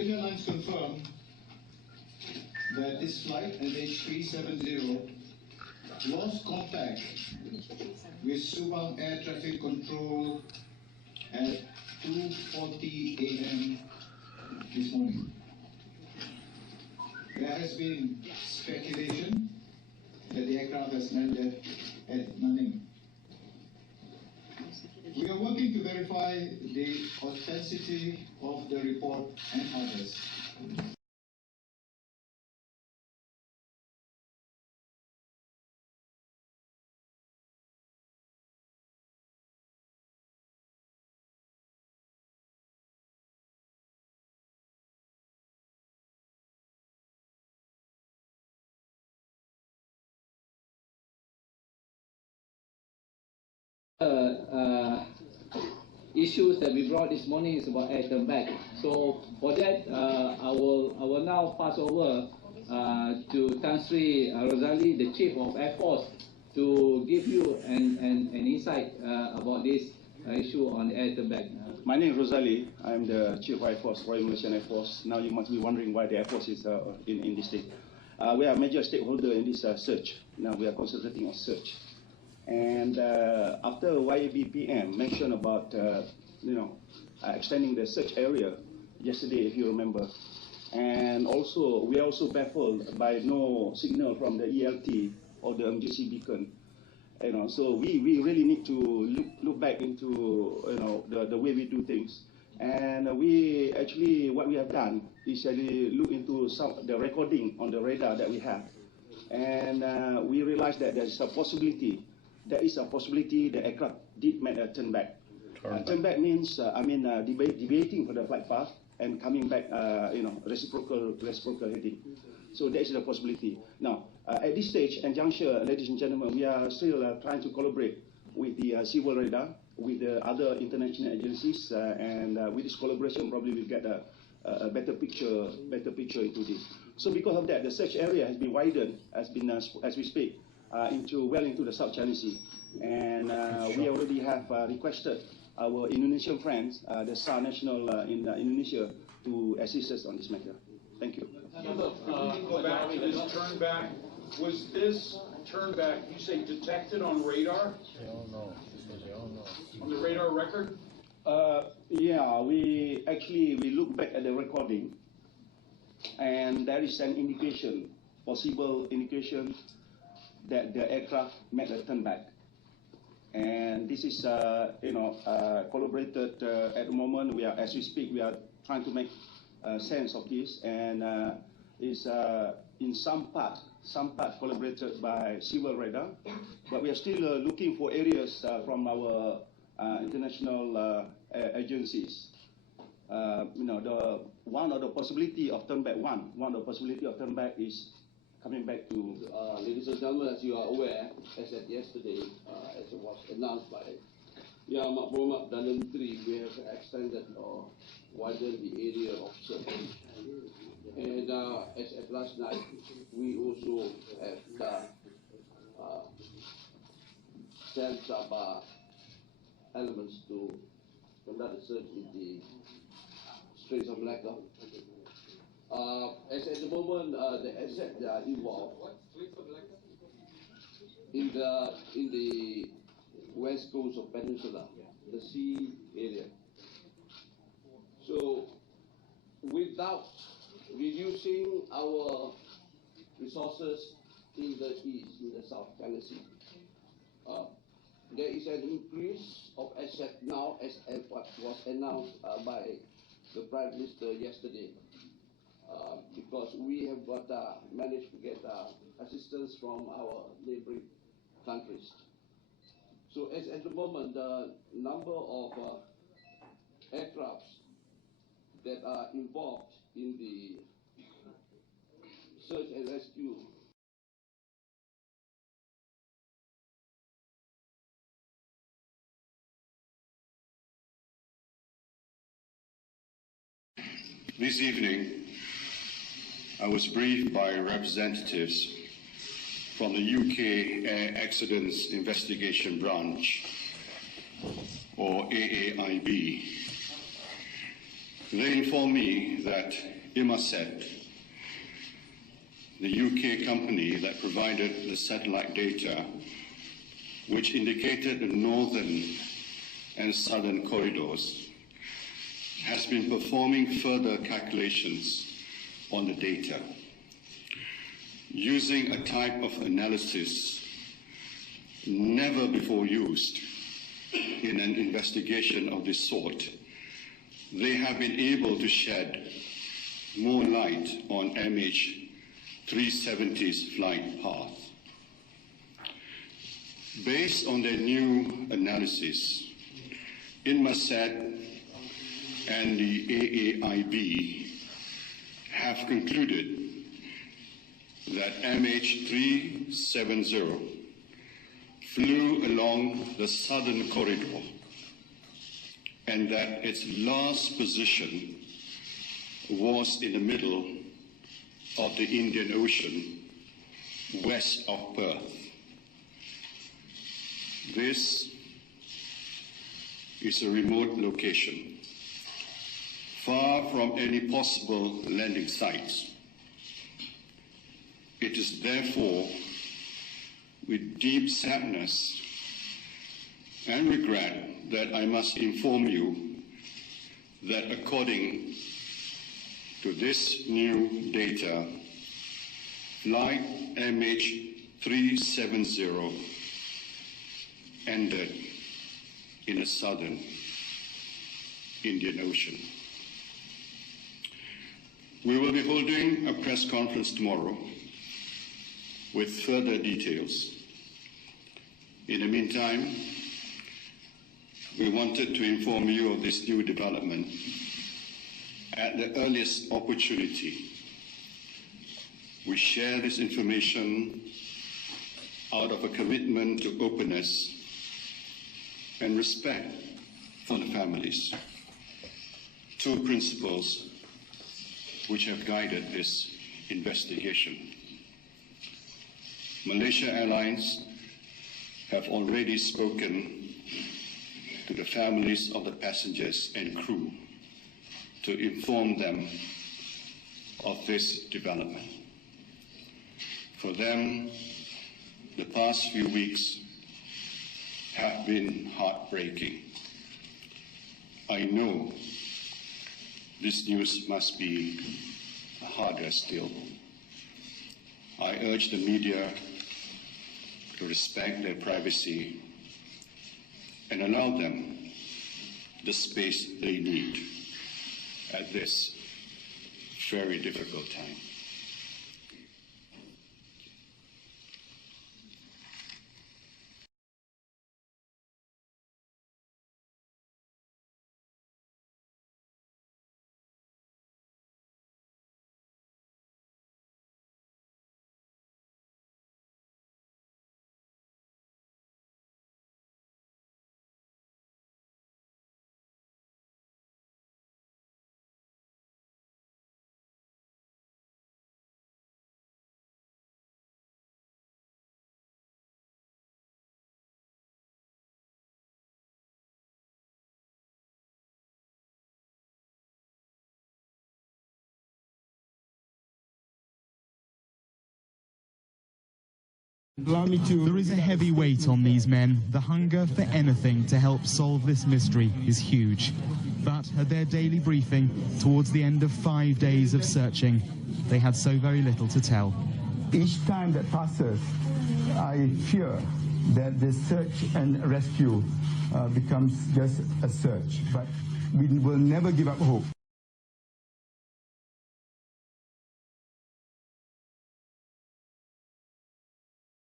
Malaysian Airlines confirmed that this flight, MH370, lost contact with Subang Air Traffic Control at 2:40 a.m. this morning. There has been speculation that the aircraft has landed at Penang. We are working to verify the authenticity of the report and others. Issues that we brought this morning is about air turn back. So for that, I will now pass over to Tan Sri Rosali, the Chief of Air Force, to give you an insight about this issue on air turn back. My name is Rosali. I am the Chief of Air Force, Royal Malaysian Air Force. Now you must be wondering why the Air Force is in this state. We are a major stakeholder in this search. Now we are concentrating on search. And after YAB PM mentioned about extending the search area yesterday, if you remember, and also we are also baffled by no signal from the ELT or the emergency beacon. So we really need to look back into the way we do things. And we actually, what we have done is actually look into the recording on the radar that we have, and we realized that there is a possibility the aircraft did make a turn back. Turn back means, deviating from the flight path and coming back, reciprocal heading. So that is the possibility. Now, at this stage and juncture, ladies and gentlemen, we are still trying to collaborate with the civil radar, with the other international agencies, and with this collaboration, probably we'll get a better picture into this. So because of that, the search area has been widened, as we speak, into the South China Sea, and we already have requested our Indonesian friends, the Shah National in Indonesia, to assist us on this matter. Thank you. Go back to this turn back. Was this turn back, you say, detected on radar? No. On the radar record? Yeah, we look back at the recording, and there is an indication, possible indication, that the aircraft made a turn back. And this is, collaborated at the moment. As we speak, we are trying to make sense of this, and is in some part collaborated by civil radar, but we are still looking for areas from our international agencies. One of the possibility of turn back is coming back to... Ladies and gentlemen, as you are aware, as at yesterday, as it was announced by Yang Mohammed Dalam 3, we have extended or widened the area of search. And as at last night, we also have sent some elements to conduct a search in the Straits of Malacca. As at the moment, the assets that are involved in the west coast of Peninsula, the sea area. So, without reducing our resources in the east, in the South China Sea, there is an increase of assets now, as what was announced by the Prime Minister yesterday. Because we have managed to get assistance from our neighboring countries. So as at the moment, the number of aircrafts that are involved in the search and rescue this evening, I was briefed by representatives from the UK Air Accidents Investigation Branch, or AAIB, They informed me that Intercept, the UK company that provided the satellite data, which indicated the northern and southern corridors, has been performing further calculations on the data using a type of analysis never before used in an investigation of this sort. They have been able to shed more light on MH370's flight path. Based on their new analysis, Intercept and the AAIB have concluded that MH370 flew along the southern corridor and that its last position was in the middle of the Indian Ocean, west of Perth. This is a remote location, far from any possible landing sites. It is therefore with deep sadness and regret that I must inform you that according to this new data, flight MH370 ended in the southern Indian Ocean. We will be holding a press conference tomorrow with further details. In the meantime, we wanted to inform you of this new development at the earliest opportunity. We share this information out of a commitment to openness and respect for the families, two principles which have guided this investigation. Malaysia Airlines have already spoken to the families of the passengers and crew to inform them of this development. For them, the past few weeks have been heartbreaking. I know this news must be harder still. I urge the media to respect their privacy and allow them the space they need at this very difficult time. There is a heavy weight on these men. The hunger for anything to help solve this mystery is huge. But at their daily briefing, towards the end of 5 days of searching, they had so very little to tell. Each time that passes, I fear that the search and rescue becomes just a search. But we will never give up hope.